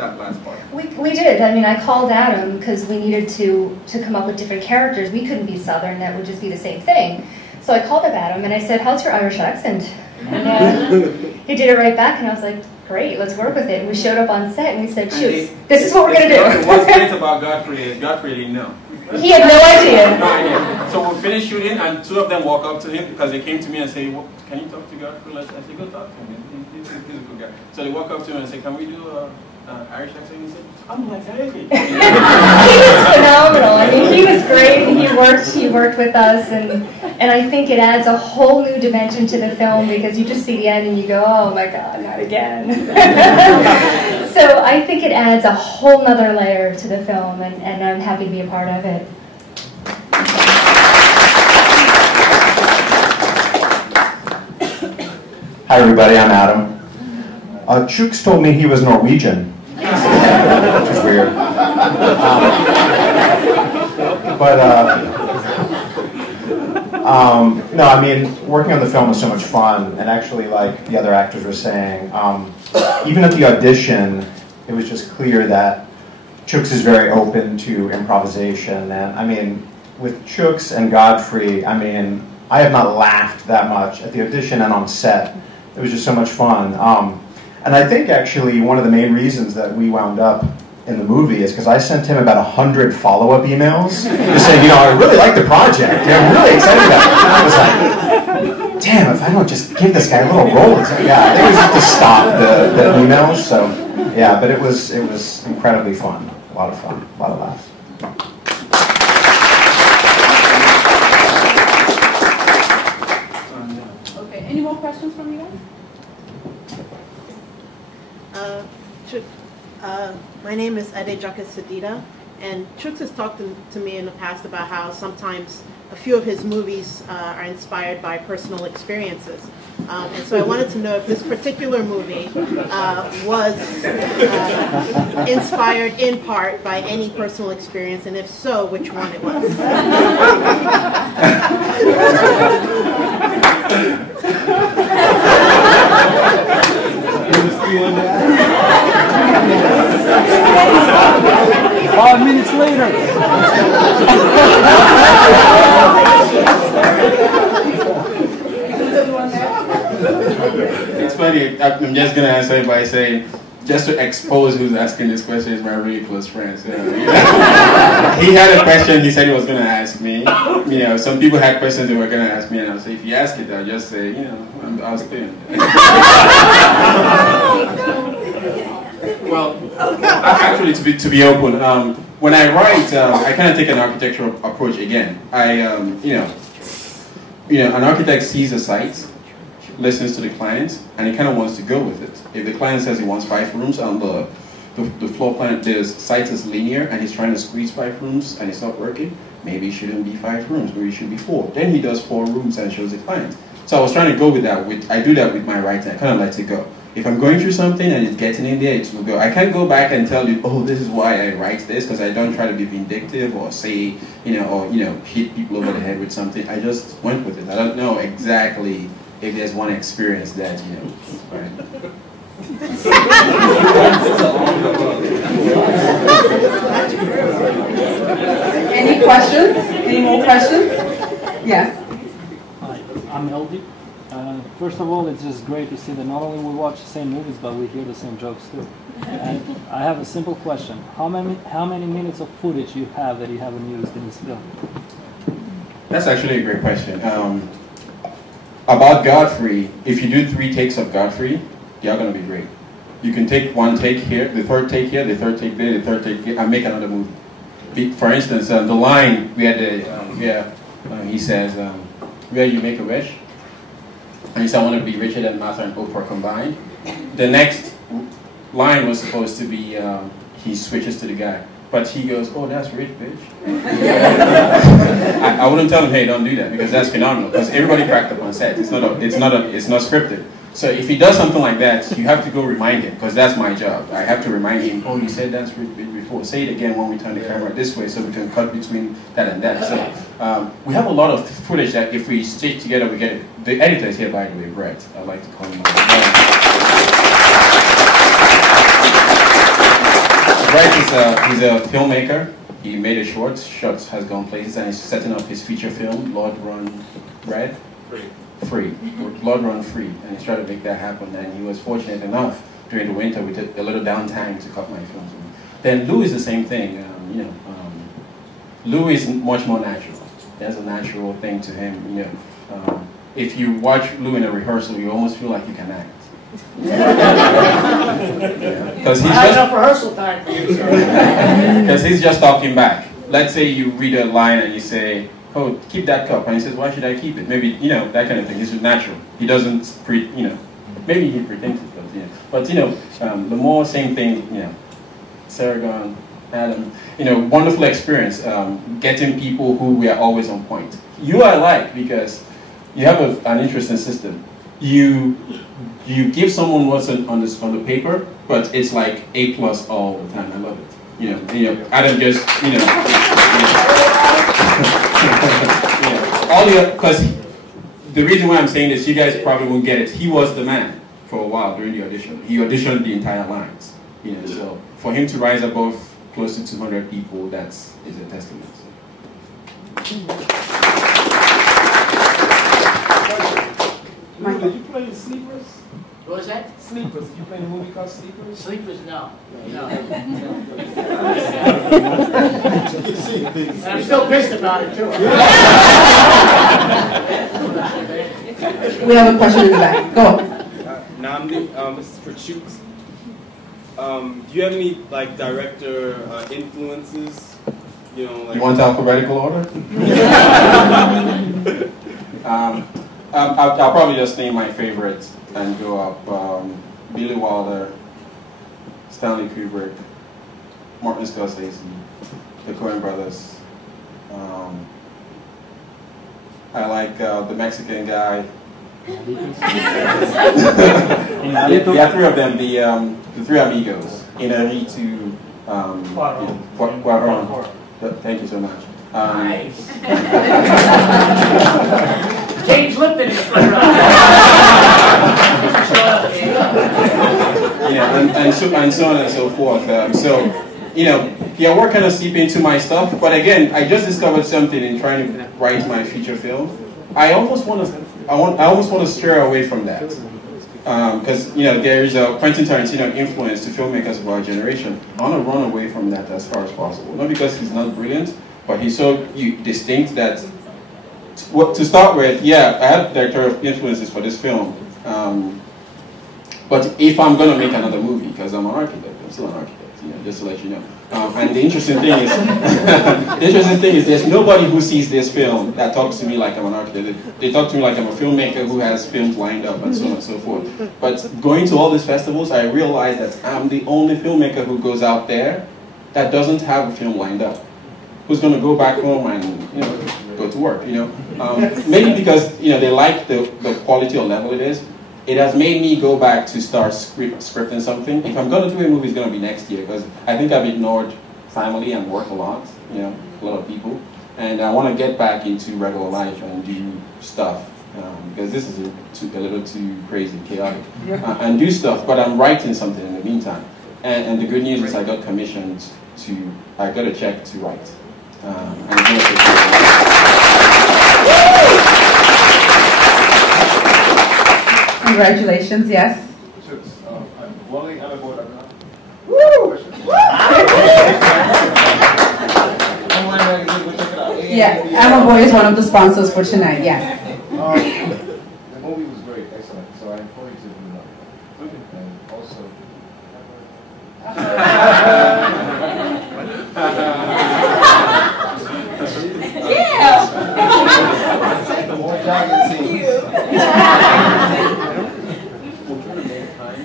that last part. We did. I mean, I called Adam because we needed to come up with different characters. We couldn't be Southern. That would just be the same thing. So I called up Adam and I said, how's your Irish accent? And he did it right back and I was like, great, let's work with it. And we showed up on set and we said, shoot, this is what we're going to do. What's great about Godfrey is Godfrey didn't know. He had no idea. No idea. So we finished shooting and two of them walk up to him because they came to me and say, well, can you talk to Godfrey? I said, go talk to him. He's a good guy. So they walk up to him and say, can we do Irish accent? He said, I'm like, hey. He was phenomenal. I mean, he was great and he worked with us and I think it adds a whole new dimension to the film because you just see the end and you go, oh my God, not again. So I think it adds a whole nother layer to the film and I'm happy to be a part of it. Hi everybody, I'm Adam. Chooks told me he was Norwegian, which is weird. No, I mean, working on the film was so much fun, and actually, like the other actors were saying, even at the audition, it was just clear that Chooks is very open to improvisation, and I mean, with Chooks and Godfrey, I mean, I have not laughed that much at the audition and on set. It was just so much fun. And I think actually one of the main reasons that we wound up in the movie is because I sent him about 100 follow-up emails just saying, you know, I really like the project. Yeah, I'm really excited about it. And I was like, damn, if I don't just give this guy a little role. Yeah, I think it was just to stop the emails. So yeah, but it was incredibly fun. A lot of fun, a lot of laughs. Okay, any more questions from you guys? My name is Adejoke Sedita, and Chooks has talked to me in the past about how sometimes a few of his movies are inspired by personal experiences. And so I wanted to know if this particular movie was inspired in part by any personal experience, and if so, which one it was. Five minutes later. It's funny, I'm just going to answer it by saying, just to expose who's asking this question is my really close friend. So, he had a question he said he was going to ask me. You know, some people had questions they were going to ask me, and I'll say, if you ask it, I'll just say, you know, I'll stay. Well, actually, to be open, when I write, I kind of take an architectural approach again. An architect sees a site, listens to the client, and he kind of wants to go with it. If the client says he wants 5 rooms on the floor plan, the site is linear, and he's trying to squeeze 5 rooms, and it's not working, maybe it shouldn't be 5 rooms, maybe it should be 4. Then he does 4 rooms and shows the client. So I was trying to go with that. I do that with my writing. I kind of let it go. If I'm going through something and it's getting in there, it will go. I can't go back and tell you, oh, this is why I write this, because I don't try to be vindictive or say, hit people over the head with something. I just went with it. I don't know exactly if there's one experience that, right. Any questions? Any more questions? Yes. Hi, I'm LD. First of all, it's just great to see that not only we watch the same movies, but we hear the same jokes too. And I have a simple question: how many minutes of footage you have that you haven't used in this film? That's actually a great question. About Godfrey, if you do 3 takes of Godfrey, you're going to be great. You can take 1 take here, the 3rd take here, the 3rd take there, the 3rd take here, and make another movie. For instance, the line we had he says, "Where you make a wish," and he said, "I want to be richer than Martha and Oprah combined." The next line was supposed to be he switches to the guy, but he goes, "Oh, that's rich, bitch." I wouldn't tell him, "Hey, don't do that," because that's phenomenal. Because everybody cracked up on set. It's not scripted. So if he does something like that, you have to go remind him, because that's my job. I have to remind him, "Oh, you said that's rich, bitch before. Say it again when we turn the camera this way, so we can cut between that and that." So we have a lot of footage that if we stitch together, we get it. The editor is here, by the way, Brett. I like to call him. Greg he's a filmmaker. He made a short. Short has gone places, and he's setting up his feature film, Blood Run Red? Free. Blood Run Free. And he's trying to make that happen. And he was fortunate enough during the winter with a little downtime to cut my films. Then Lou is the same thing. Lou is much more natural. There's a natural thing to him. If you watch Lou in a rehearsal, you almost feel like you can act. Because he's just enough rehearsal time for you, because he's just talking back. Let's say you read a line and you say, "Oh, keep that cup," and he says, "Why should I keep it?" Maybe that kind of thing. He's natural. He doesn't maybe he pretends it, but the more same thing. Sargon, Adam. Wonderful experience. Getting people who we are always on point. You I like because you have an interesting system. You give someone what's on the paper, but it's like A+ all the time. I love it. Adam just because the reason why I'm saying this, you guys probably won't get it. He was the man for a while during the audition. He auditioned the entire lines. So for him to rise above close to 200 people, is a testament. Michael, did you play in Sleepers? What was that? Sleepers. Did you play in a movie called Sleepers? Sleepers, no. No. And I'm still pissed about it, too. We have a question in the back. Go. Namdi, this is for Chooks. Do you have any director influences? You want alphabetical order? I'll probably just name my favorites and go up. Billy Wilder, Stanley Kubrick, Martin Scorsese, the Coen brothers. I like the Mexican guy. Yeah, three of them. The three amigos. Inarritu, Cuarón. Thank you so much. Nice. James Lipton in the front row. and so on and so forth. Work kind of seep into my stuff. But again, I just discovered something in trying to write my feature film. I almost want to steer away from that. Because there is a Quentin Tarantino influence to filmmakers of our generation. I want to run away from that as far as possible. Not because he's not brilliant, but he's so distinct that. To start with, yeah, I have directorial influences for this film. But if I'm going to make another movie, because I'm an architect, I'm still an architect, just to let you know. And the interesting thing is, there's nobody who sees this film that talks to me like I'm an architect. They talk to me like I'm a filmmaker who has films lined up and so on and so forth. But going to all these festivals, I realize that I'm the only filmmaker who goes out there that doesn't have a film lined up. Who's going to go back home and go to work? Maybe because they like the quality or level it is. It has made me go back to start scripting something. If I'm going to do a movie, it's going to be next year because I think I've ignored family and work a lot. A lot of people, and I want to get back into regular life and do stuff because this is a little too crazy, chaotic, and do stuff. But I'm writing something in the meantime, and the good news is I got commissioned I got a check to write. Congratulations, yes. Yeah, I'm a Boy is one of the sponsors for tonight, yes. The movie was great, excellent. So I encourage you to do that. And also... The more jogging scenes. We'll try to make time,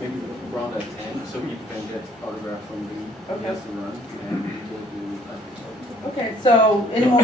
maybe around at 10, so people can get autograph from me. Okay. He has to run, and we'll do Okay, so any more?